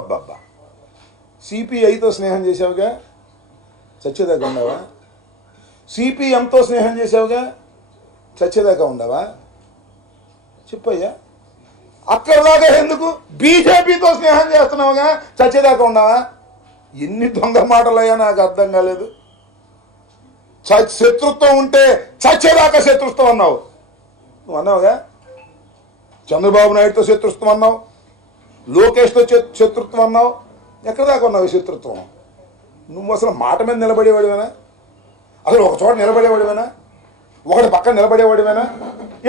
అబ్బబ్బా సిపిఐతో స్నేహం చేసావుగా చచ్చేదాకా ఉండవా? సిపిఎంతో స్నేహం చేసావుగా చచ్చేదాకా ఉండవా? చెప్పయ్యా. అక్కడ దాకా ఎందుకు బీజేపీతో స్నేహం చేస్తున్నావుగా చచ్చేదాకా ఉండవా? ఎన్ని దొంగ మాటలయ్యా, నాకు అర్థం కాలేదు. శత్రుత్వం ఉంటే చచ్చేదాకా శత్రుత్వం అన్నావు. నువ్వు అన్నావుగా. చంద్రబాబు నాయుడుతో శత్రుత్వం అన్నావు, లోకేష్తో శత్రుత్వం అన్నావు. ఎక్కడ దాకా ఉన్నావు శత్రుత్వం? నువ్వు అసలు మాట మీద నిలబడేవాడివేనా? అసలు ఒక చోట నిలబడేవాడివేనా? ఒకటి పక్కన నిలబడేవాడివేనా?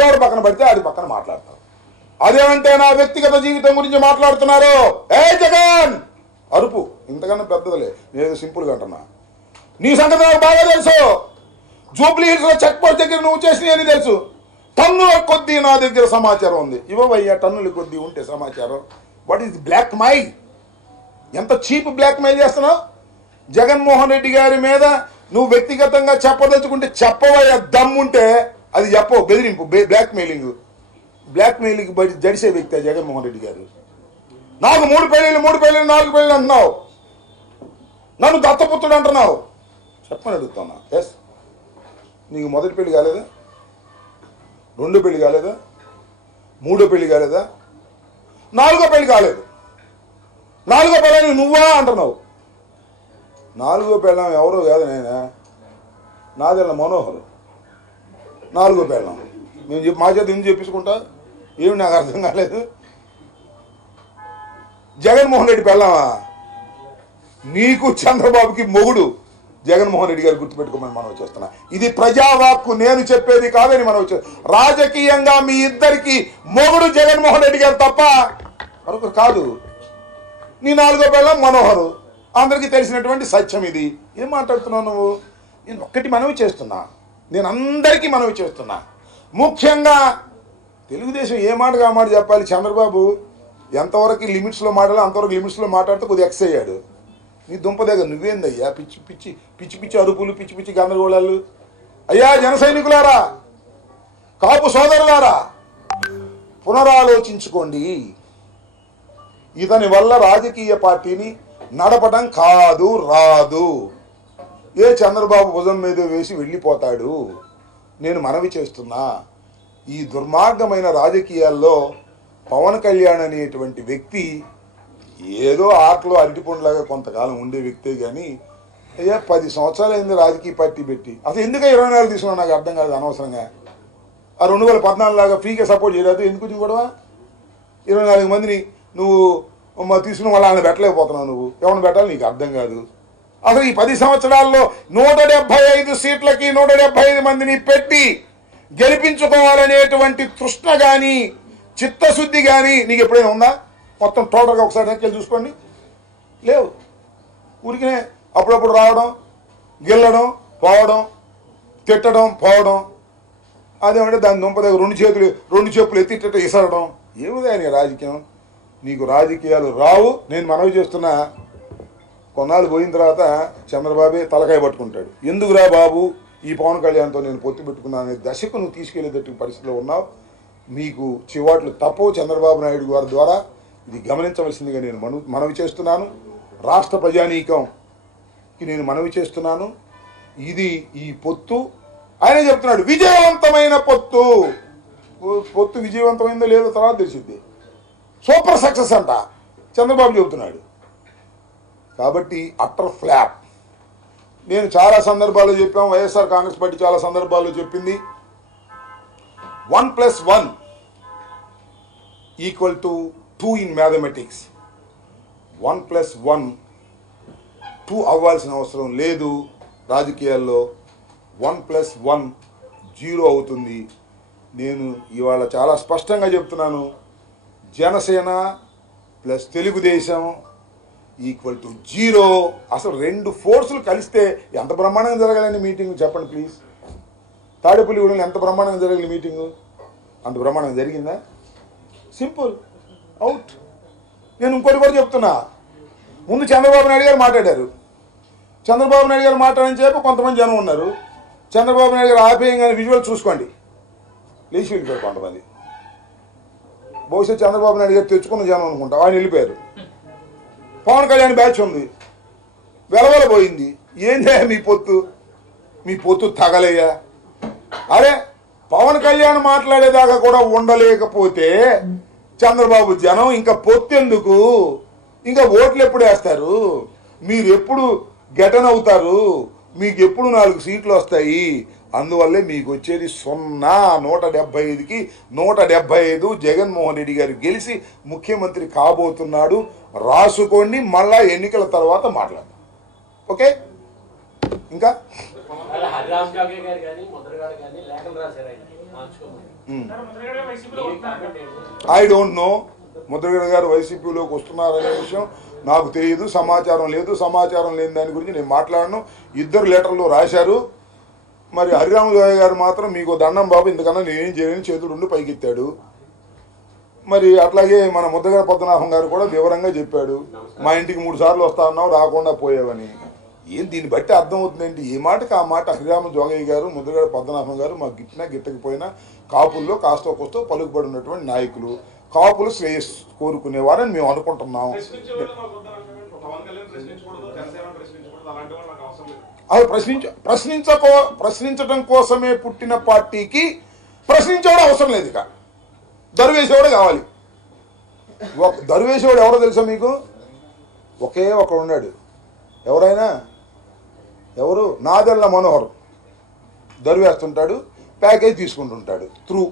ఎవరి పక్కన పడితే ఆడి పక్కన మాట్లాడతావు. అదేమంటే నా వ్యక్తిగత జీవితం గురించి మాట్లాడుతున్నారు. ఏ జగన్ అరుపు ఇంతకన్నా పెద్దదిలే, నేను సింపుల్గా అంటున్నా. నీ సంగతి నాకు బాగా తెలుసు. జూబ్లీ హిల్స్లో చెక్ పోస్ట్ దగ్గర నువ్వు చేసినవి తెలుసు. టన్నుల కొద్దీ నా దగ్గర సమాచారం ఉంది. ఇవ్వవయ్యా, టన్నుల కొద్దీ ఉంటే సమాచారం. What is blackmail? ఎంత చీప్ బ్లాక్ మెయిల్ చేస్తున్నావు? జగన్మోహన్ రెడ్డి గారి మీద నువ్వు వ్యక్తిగతంగా చెప్పదలుచుకుంటే చెప్పవయ్యా, దమ్ముంటే అది చెప్పవు. బెదిరింపు, బ్లాక్ మెయిలింగ్. బ్లాక్ మెయిలింగ్ జడిసే వ్యక్తి జగన్మోహన్ రెడ్డి గారు. నాకు 3 పెళ్ళిళ్ళు 4 పెళ్ళిళ్ళు అంటున్నావు. నన్ను దత్తపుత్రుడు అంటున్నావు. చెప్పని అడుగుతున్నా. ఎస్, నీకు మొదటి పెళ్లి కాలేదా? 2 పెళ్లి కాలేదా? 3 పెళ్లి కాలేదా? 4 పెళ్లి కాలేదు. 4 పెళ్ళని నువ్వా అంటున్నావు. 4 పెళ్ళం ఎవరో కాదు, నేనా? నాదెళ్ళ మనోహర్ 4 పెళ్ళం. మేము మా చేత ఎందుకు చెప్పించుకుంటా? ఏమి నాకు అర్థం కాలేదు. జగన్మోహన్ రెడ్డి పెళ్ళమా? నీకు చంద్రబాబుకి మొగుడు జగన్మోహన్ రెడ్డి గారు, గుర్తుపెట్టుకోమని మనం చేస్తున్నా. ఇది ప్రజావాక్కు, నేను చెప్పేది కాదని మనం రాజకీయంగా మీ ఇద్దరికి మొగుడు జగన్మోహన్ రెడ్డి గారు తప్ప మరొకరు కాదు. నీ 4వ పెళ్ళం మనోహరు, అందరికీ తెలిసినటువంటి సత్యం. ఇది ఏం మాట్లాడుతున్నావు నువ్వు? నేను ఒక్కటి మనవి చేస్తున్నా, నేను అందరికీ మనవి చేస్తున్నా. ముఖ్యంగా తెలుగుదేశం ఏ మాటగా మాట చెప్పాలి. చంద్రబాబు ఎంతవరకు లిమిట్స్లో మాట్లాడాలి అంతవరకు లిమిట్స్లో మాట్లాడితే కొద్దిగా ఎక్స్ అయ్యాడు. నీ దుంప దగ్గర నువ్వేందయ్యా పిచ్చి పిచ్చి పిచ్చి పిచ్చి అరుపులు, పిచ్చి పిచ్చి గందరగోళాలు. అయ్యా జన సైనికులారా, కాపు సోదరులారా, పునరాలోచించుకోండి. ఇతని వల్ల రాజకీయ పార్టీని నడపడం కాదు, రాదు. ఏ చంద్రబాబు భుజం మీద వేసి వెళ్ళిపోతాడు. నేను మనవి చేస్తున్నా, ఈ దుర్మార్గమైన రాజకీయాల్లో పవన్ కళ్యాణ్ అనేటువంటి వ్యక్తి ఏదో ఆటలో అరటిపండులాగా కొంతకాలం ఉండే వ్యక్తే కానీ, అయ్యా 10 సంవత్సరాలు అయింది రాజకీయ పార్టీ పెట్టి. అసలు ఎందుకు 24 తీసుకున్నావు నాకు అర్థం కాదు. అనవసరంగా ఆ 2014 లాగా ఫ్రీగా సపోర్ట్ చేయలేదు. ఎందుకు గొడవ? 24 మందిని నువ్వు తీసుకుని వాళ్ళని పెట్టలేకపోతున్నావు. నువ్వు ఎవరిని పెట్టాలి నీకు అర్థం కాదు. అసలు ఈ 10 సంవత్సరాల్లో 175 సీట్లకి 175 మందిని పెట్టి గెలిపించుకోవాలనేటువంటి తృష్ణ కానీ చిత్తశుద్ధి కానీ నీకు ఎప్పుడైనా ఉందా? మొత్తం టోటల్గా ఒకసారి లెక్కలు చూసుకోండి. లేవు. ఊరికినే అప్పుడప్పుడు రావడం, గెల్లడం, పోవడం, తిట్టడం, పోవడం. అదేమంటే దాని దుంప దగ్గర 2 చెప్పులు ఎత్తిట్ట ఇసరడం. ఏమిదా నీ రాజకీయం? నీకు రాజకీయాలు రావు. నేను మనవి చేస్తున్నా, కొన్నాళ్ళు పోయిన తర్వాత చంద్రబాబే తలకాయ పట్టుకుంటాడు. ఎందుకురా బాబు ఈ పవన్ కళ్యాణ్తో నేను పొత్తు పెట్టుకున్నాను అనే దశకు నువ్వు తీసుకెళ్లేటట్టు పరిస్థితిలో ఉన్నావు. మీకు చివాట్లు తప్పవు. చంద్రబాబు నాయుడు గారి ద్వారా ఇది గమనించవలసిందిగా నేను మనవి చేస్తున్నాను. రాష్ట్ర ప్రజానీకంకి నేను మనవి చేస్తున్నాను. ఇది ఈ పొత్తు ఆయన చెప్తున్నాడు విజయవంతమైన పొత్తు. పొత్తు విజయవంతమైందో లేదో తర్వాత తెలిసింది. సూపర్ సక్సెస్ అంట చంద్రబాబు చెబుతున్నాడు. కాబట్టి అట్టర్ ఫ్లాప్. నేను చాలా సందర్భాల్లో చెప్పాం, వైఎస్ఆర్ కాంగ్రెస్ పార్టీ చాలా సందర్భాల్లో చెప్పింది 1+1 = 2 ఇన్ మ్యాథమెటిక్స్. 1+1 2 అవ్వాల్సిన అవసరం లేదు. రాజకీయాల్లో 1+1 0 అవుతుంది. నేను ఇవాళ చాలా స్పష్టంగా చెప్తున్నాను, జనసేన ప్లస్ తెలుగుదేశం =0. అసలు 2 ఫోర్సులు కలిస్తే ఎంత బ్రహ్మాండంగా జరగాలని మీటింగ్ చెప్పండి ప్లీజ్. తాడేపల్లిగూడెంలో ఎంత బ్రహ్మాండంగా జరిగిన మీటింగు? అంత బ్రహ్మాండంగా జరిగిందా? Simple, out. నేను ఇంకోటి కూడా చెప్తున్నా. ముందు చంద్రబాబు నాయుడు గారు మాట్లాడారు. చంద్రబాబు నాయుడు గారు మాట్లాడని చెప్పి కొంతమంది జనం ఉన్నారు. చంద్రబాబు నాయుడు గారు ఆపేయంగానే విజువల్ చూసుకోండి, లేచి వెళ్ళిపోయారు కొంతమంది. బహుశా చంద్రబాబు నాయుడు గారు తెచ్చుకున్న జనం అనుకుంటా, ఆయన వెళ్ళిపోయారు. పవన్ కళ్యాణ్ బ్యాచ్ ఉంది, వెలవలబోయింది. ఏందే మీ పొత్తు తగలయ్యా? అరే పవన్ కళ్యాణ్ మాట్లాడేదాకా కూడా ఉండలేకపోతే చంద్రబాబు జనం ఇంకా పొత్తెందుకు, ఇంకా ఓట్లు ఎప్పుడు వేస్తారు, మీరు ఎప్పుడు గెటన్ అవుతారు, మీకు ఎప్పుడు 4 సీట్లు వస్తాయి. అందువల్లే మీకు వచ్చేది 175కి 175 జగన్మోహన్ రెడ్డి గారు గెలిచి ముఖ్యమంత్రి కాబోతున్నాడు. రాసుకోండి, మళ్ళా ఎన్నికల తర్వాత మాట్లాడదాం. ఓకే? ఇంకా ఐ డోంట్ నో ముద్రగడ గారు వైసీపీలోకి వస్తున్నారనే విషయం నాకు తెలియదు, సమాచారం లేదు. సమాచారం లేని దాని గురించి నేను మాట్లాడను. 2 లెటర్లు రాశారు. మరి హరిరామజోయ గారు మాత్రం మీకు దండం బాబు, ఇంతకన్నా నేనేం చేయలేని చేతులు 2 పైకెత్తాడు. మరి అట్లాగే మన ముద్రగడ పద్మనాభం గారు కూడా వివరంగా చెప్పాడు, మా ఇంటికి 3 సార్లు వస్తా అన్నావు, రాకుండా పోయావని. దీన్ని బట్టి అర్థమవుతుందండి, ఏ మాటకి ఆ మాట హరిరామ జోగయ్య గారు, ముద్రగడ పద్మనాభం గారు మాకు గిట్టకపోయినా కాపుల్లో కాస్తో కోస్తో పలుకుబడి ఉన్నటువంటి నాయకులు, కాపులు శ్రేయస్సు కోరుకునేవారని మేము అనుకుంటున్నాం. అది ప్రశ్నించడం కోసమే పుట్టిన పార్టీకి ప్రశ్నించేవాడు అవసరం లేదు. ఇక దరువేసేవాడు కావాలి. దరువేసేవాడు ఎవరో తెలుసా మీకు? ఒకే ఒకడు ఉన్నాడు. ఎవరైనా ఎవరు? నాదెళ్ల మనోహర్ దరువేస్తుంటాడు, ప్యాకేజ్ తీసుకుంటుంటాడు త్రూ